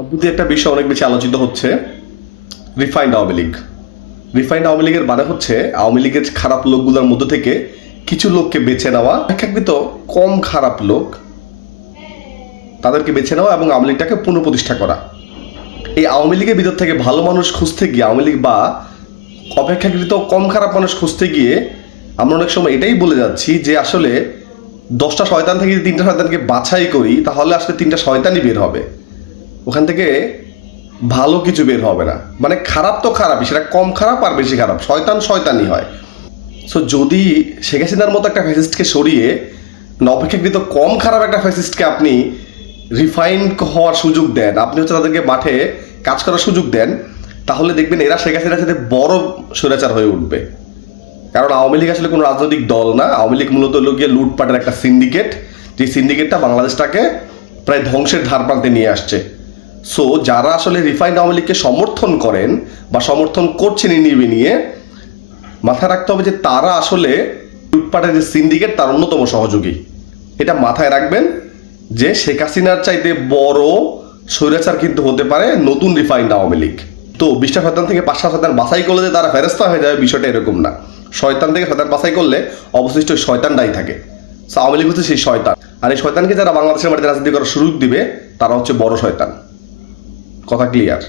সম্প্রতি একটা বিষয় অনেক বেশি আলোচিত হচ্ছে, রিফাইন্ড আওয়ামী লীগ। রিফাইন্ড আওয়ামী লীগের মানে হচ্ছে আওয়ামী লীগের খারাপ লোকগুলোর মধ্য থেকে কিছু লোককে বেছে নেওয়া, অপেক্ষাকৃত কম খারাপ লোক তাদেরকে বেছে নেওয়া এবং আওয়ামী লীগটাকে পুনঃপ্রতিষ্ঠা করা। এই আওয়ামী লীগের ভিতর থেকে ভালো মানুষ খুঁজতে গিয়ে, আওয়ামী লীগ বা অপেক্ষাকৃত কম খারাপ মানুষ খুঁজতে গিয়ে আমরা অনেক সময় এটাই বলে যাচ্ছি যে আসলে 10টা শয়তান থেকে যদি 3টা শয়তানকে বাছাই করি তাহলে আসলে 3টা শয়তানই বের হবে, ওখান থেকে ভালো কিছু বের হবে না। মানে খারাপ তো খারাপই, সেটা কম খারাপ আর বেশি খারাপ, শয়তান শয়তানই হয়। সো যদি শেখ হাসিনার মতো একটা ফ্যাসিস্টকে সরিয়ে অপেক্ষাকৃত কম খারাপ একটা ফ্যাসিস্টকে আপনি রিফাইন হওয়ার সুযোগ দেন, আপনি হচ্ছে তাদেরকে মাঠে কাজ করার সুযোগ দেন, তাহলে দেখবেন এরা শেখ হাসিনার সাথে বড় স্বৈরাচার হয়ে উঠবে। কারণ আওয়ামী লীগ আসলে কোনো রাজনৈতিক দল না, আওয়ামী লীগ মূলত হলো গিয়ে লুটপাটের একটা সিন্ডিকেট, যে সিন্ডিকেটটা বাংলাদেশটাকে প্রায় ধ্বংসের ধার প্রান্তে নিয়ে আসছে। সো যারা আসলে রিফাইন্ড আওয়ামী লীগকে সমর্থন করেন বা সমর্থন করছেন নিয়ে মাথায় রাখতে হবে যে তারা আসলে লুটপাটের যে সিন্ডিকেট তার অন্যতম সহযোগী। এটা মাথায় রাখবেন যে শেখ হাসিনার চাইতে বড় স্বৈরাচার কিন্তু হতে পারে নতুন রিফাইন্ড আওয়ামী লীগ। তো 20টা শয়তান থেকে 5টা শয়তান বাছাই করলে যে তারা ফেরেস্তা হয়ে যাবে বিষয়টা এরকম না। শয়তান থেকে শয়তান বাছাই করলে অবশিষ্ট ওই শয়তানটাই থাকে। সো আওয়ামী লীগ হচ্ছে সেই শয়তান, আর এই শয়তানকে যারা বাংলাদেশের মাটিতে রাজনীতি করার সুযোগ দিবে তারা হচ্ছে বড় শয়তান। কথা ক্লিয়ার?